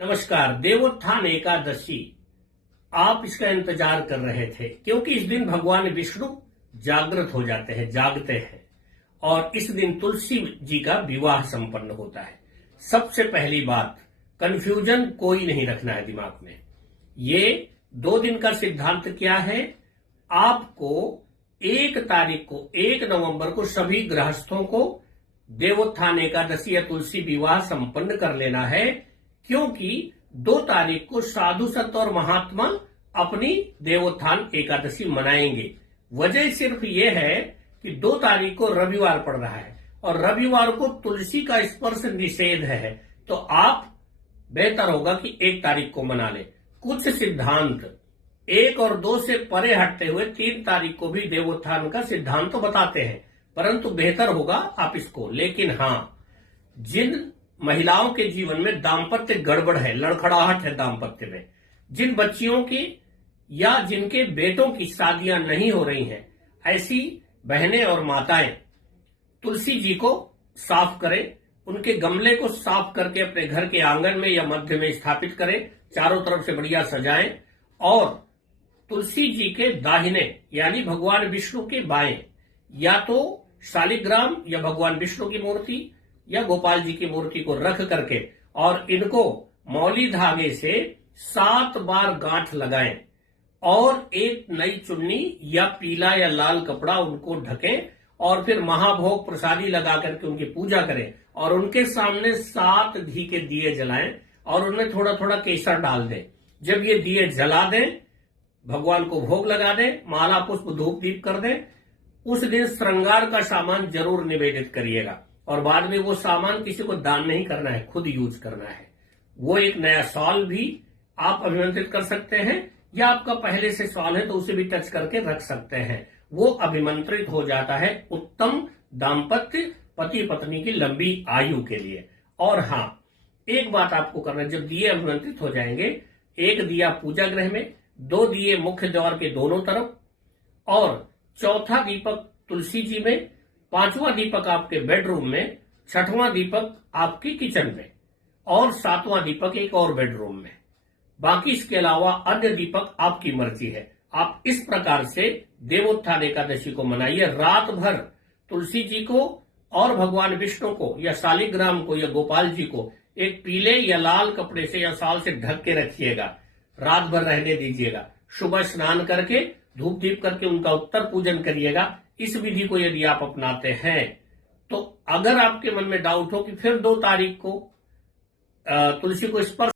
नमस्कार। देवोत्थान एकादशी आप इसका इंतजार कर रहे थे क्योंकि इस दिन भगवान विष्णु जागृत हो जाते हैं, जागते हैं और इस दिन तुलसी जी का विवाह संपन्न होता है। सबसे पहली बात, कंफ्यूजन कोई नहीं रखना है दिमाग में। ये 2 दिन का सिद्धांत क्या है? आपको 1 तारीख को 1 नवंबर को सभी गृहस्थों को देवोत्थान एकादशी या तुलसी विवाह संपन्न कर लेना है, क्योंकि 2 तारीख को साधु संत और महात्मा अपनी देवोत्थान एकादशी मनाएंगे। वजह सिर्फ ये है कि 2 तारीख को रविवार पड़ रहा है और रविवार को तुलसी का स्पर्श निषेध है, तो आप बेहतर होगा कि 1 तारीख को मना लें। कुछ सिद्धांत 1 और 2 से परे हटते हुए 3 तारीख को भी देवोत्थान का सिद्धांत तो बताते हैं, परंतु बेहतर होगा आप इसको। लेकिन हां, जिन महिलाओं के जीवन में दाम्पत्य गड़बड़ है, लड़खड़ाहट है दाम्पत्य में, जिन बच्चियों की या जिनके बेटों की शादियां नहीं हो रही हैं, ऐसी बहनें और माताएं तुलसी जी को साफ करें, उनके गमले को साफ करके अपने घर के आंगन में या मध्य में स्थापित करें, चारों तरफ से बढ़िया सजाएं और तुलसी जी के दाहिने यानी भगवान विष्णु के बाएं या तो शालिग्राम या भगवान विष्णु की मूर्ति या गोपाल जी की मूर्ति को रख करके और इनको मौली धागे से 7 बार गांठ लगाएं और एक नई चुन्नी या पीला या लाल कपड़ा उनको ढकें और फिर महाभोग प्रसादी लगा करके उनकी पूजा करें और उनके सामने 7 घी के दिए जलाएं और उनमें थोड़ा थोड़ा केसर डाल दें। जब ये दिए जला दें, भगवान को भोग लगा दें, माला पुष्प धूप दीप कर दें, उस दिन श्रृंगार का सामान जरूर निवेदित करिएगा और बाद में वो सामान किसी को दान नहीं करना है, खुद यूज करना है। वो एक नया शॉल भी आप अभिमंत्रित कर सकते हैं या आपका पहले से शॉल है तो उसे भी टच करके रख सकते हैं। वो अभिमंत्रित हो जाता है उत्तम दाम्पत्य पति पत्नी की लंबी आयु के लिए। और हाँ, एक बात आपको करना है, जब दिए अभिमंत्रित हो जाएंगे, 1 दिया पूजा गृह में, 2 दिए मुख्य द्वार के दोनों तरफ और 4था दीपक तुलसी जी में, 5वां दीपक आपके बेडरूम में, 6वां दीपक आपकी किचन में और 7वां दीपक एक और बेडरूम में। बाकी इसके अलावा अन्य दीपक आपकी मर्जी है। आप इस प्रकार से देवोत्थान एकादशी को मनाइए। रात भर तुलसी जी को और भगवान विष्णु को या शालिग्राम को या गोपाल जी को एक पीले या लाल कपड़े से या शाल से ढक के रखिएगा, रात भर रहने दीजिएगा। सुबह स्नान करके धूप दीप करके उनका उत्तर पूजन करिएगा। इस विधि को यदि आप अपनाते हैं तो अगर आपके मन में डाउट हो कि फिर 2 तारीख को तुलसी को स्पर्श